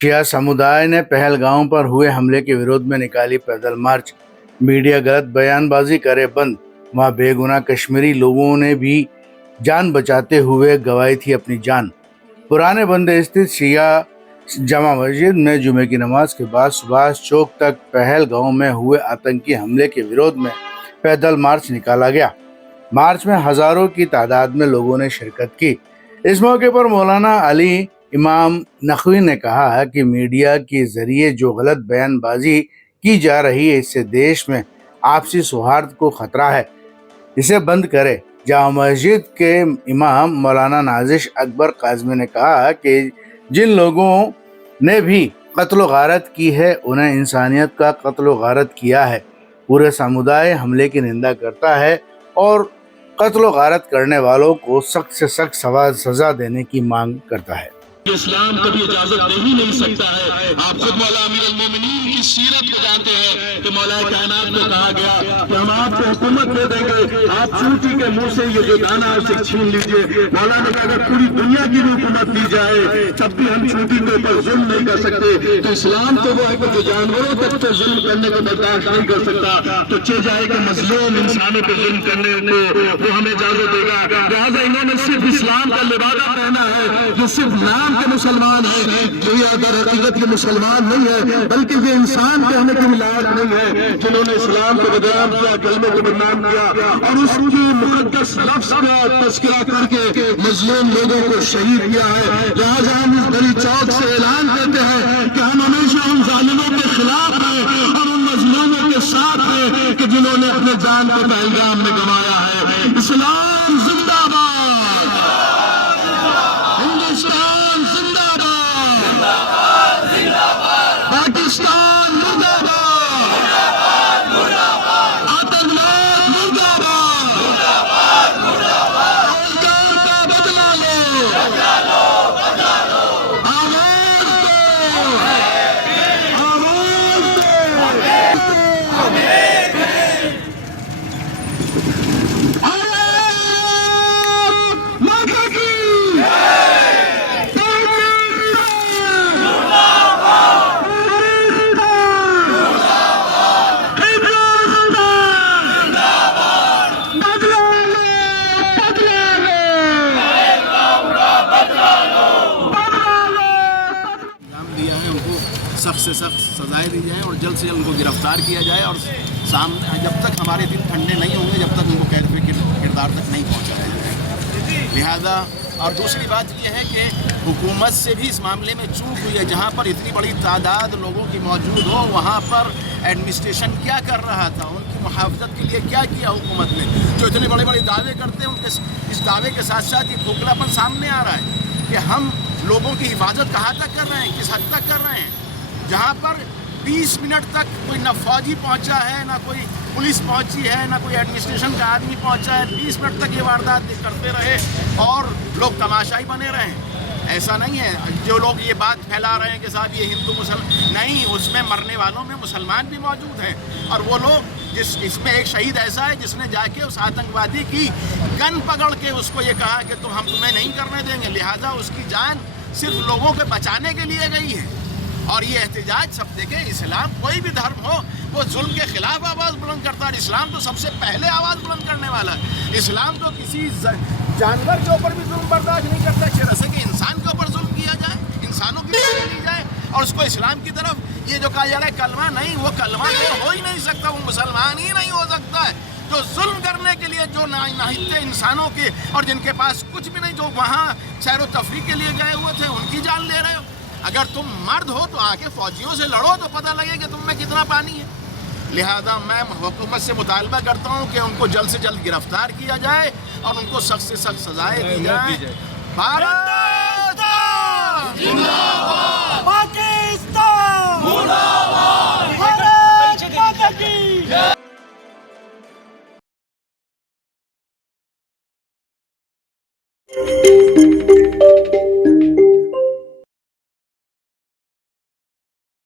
शिया समुदाय ने पहलगाम पर हुए हमले के विरोध में निकाली पैदल मार्च। मीडिया गलत बयानबाजी करे बंद। वहां बेगुनाह कश्मीरी लोगों ने भी जान बचाते हुए गंवाई थी अपनी जान। पुराने बंदे स्थित शिया जमा मस्जिद में जुमे की नमाज के बाद सुभाष चौक तक पहलगाम में हुए आतंकी हमले के विरोध में पैदल मार्च निकाला गया। मार्च में हजारों की तादाद में लोगों ने शिरकत की। इस मौके पर मौलाना अली इमाम नकवी ने कहा कि मीडिया के जरिए जो गलत बयानबाजी की जा रही है, इससे देश में आपसी सौहार्द को खतरा है, इसे बंद करे। जामा मस्जिद के इमाम मौलाना नाजिश अकबर काज़मी ने कहा कि जिन लोगों ने भी कत्ल गारत की है, उन्हें इंसानियत का कत्ल गारत किया है। पूरे समुदाय हमले की निंदा करता है और कत्ल गारत करने वालों को सख्त से सख्त सजा देने की मांग करता है। इस्लाम कभी इजाजत दे ही नहीं सकता है। आप खुद मौला अमीरुल मोमिनीन की सीरत को जानते हैं कि मौला कायनात को कहा गया कि हम आपको हुकूमत दे देंगे, आप चूंटी के मुंह से ये जो दाना है उसे छीन लीजिए। मौला ने कहा अगर पूरी दुनिया की भी हुकूमत दी जाए तब भी हम चूंटी के ऊपर जुल्म नहीं कर सकते। तो इस्लाम तो वो है कि जो जानवरों तक तो जुल्म करने को बर्दाश्त नहीं कर सकता, तो चे जाए कि मजलूम इंसानों पर जुल्म करने को वो हमें इजाजत देगा। लिहाजा इन्होंने सिर्फ इस्लाम का लिबादा पहना है, जो सिर्फ नाम के मुसलमान है, जो ये अगर हकीकत के मुसलमान नहीं है, बल्कि ये इंसान कहने के लायक नहीं है। जिन्होंने इस्लाम को बदनाम किया, कलमे को बदनाम किया और उसकी मुकद्दस लफ्ज का तस्करा करके मजलूम लोगों को शहीद किया है। लिहाजा हम इस बड़ी चौक से ऐलान करते हैं कि हम हमेशा उन जालिमों के खिलाफ हैं और उन मजलूमों के साथ हैं कि जिन्होंने अपने जान को पहलगाम में गंवाया है। इस्लाम जिंदाबाद, हिंदुस्तान पाकिस्तान मुर्दाबाद, आतंकवाद मुर्दाबाद, रोजगार का बदला लो, आवाज सख्त से सख्त सजाएं दी जाए और जल्द से जल्द उनको गिरफ्तार किया जाए और सामने जब तक हमारे दिन ठंडे नहीं होंगे, जब तक उनको कैद के किरदार तक नहीं पहुंचाया जाएगा। लिहाजा और दूसरी बात यह है कि हुकूमत से भी इस मामले में चूक हुई है। जहां पर इतनी बड़ी तादाद लोगों की मौजूद हो, वहां पर एडमिनिस्ट्रेशन क्या कर रहा था, उनकी मुहाफ़ज़त के लिए क्या किया हुकूमत ने। जो इतने बड़े बड़े दावे करते हैं, उनके इस दावे के साथ साथ ये खोखलापन सामने आ रहा है कि हम लोगों की हिफाजत कहाँ तक कर रहे हैं, किस हद तक कर रहे हैं। जहाँ पर 20 मिनट तक कोई न फौजी पहुँचा है, ना कोई पुलिस पहुँची है, ना कोई एडमिनिस्ट्रेशन का आदमी पहुँचा है, 20 मिनट तक ये वारदात करते रहे और लोग तमाशाई बने रहे। ऐसा नहीं है। जो लोग ये बात फैला रहे हैं कि साहब ये हिंदू मुसलमान, नहीं, उसमें मरने वालों में मुसलमान भी मौजूद हैं। और वो लोग इसमें एक शहीद ऐसा है जिसने जाके उस आतंकवादी की गन पकड़ के उसको ये कहा कि हम तुम्हें नहीं करने देंगे। लिहाजा उसकी जान सिर्फ लोगों के बचाने के लिए गई है। और ये एहतजाज सब देखें, इस्लाम कोई भी धर्म हो वो जुल्म के खिलाफ आवाज़ बुलंद करता है। इस्लाम तो सबसे पहले आवाज़ बुलंद करने वाला है। इस्लाम तो किसी जानवर के ऊपर भी जुल्म बर्दाश्त नहीं करता। जैसे कि इंसान के ऊपर जुल्म किया जाए, इंसानों की जान ली जाए और उसको इस्लाम की तरफ ये जो कहा जा रहा है कलमा, नहीं, वो कलमा हो ही नहीं सकता, वो मुसलमान ही नहीं हो सकता है। जो जुल्म करने के लिए जो नाहित्य इंसानों के और जिनके पास कुछ भी नहीं, जो वहाँ सैर व तफरीह के लिए गए हुए थे, उनकी जान ले रहे हो। अगर तुम मर्द हो तो आके फौजियों से लड़ो तो पता लगे कि तुम में कितना पानी है। लिहाजा मैं हुकूमत से मुतालबा करता हूँ कि उनको जल्द से जल्द गिरफ्तार किया जाए और उनको सख्त से सख्त सजाएं दी जाए। भारत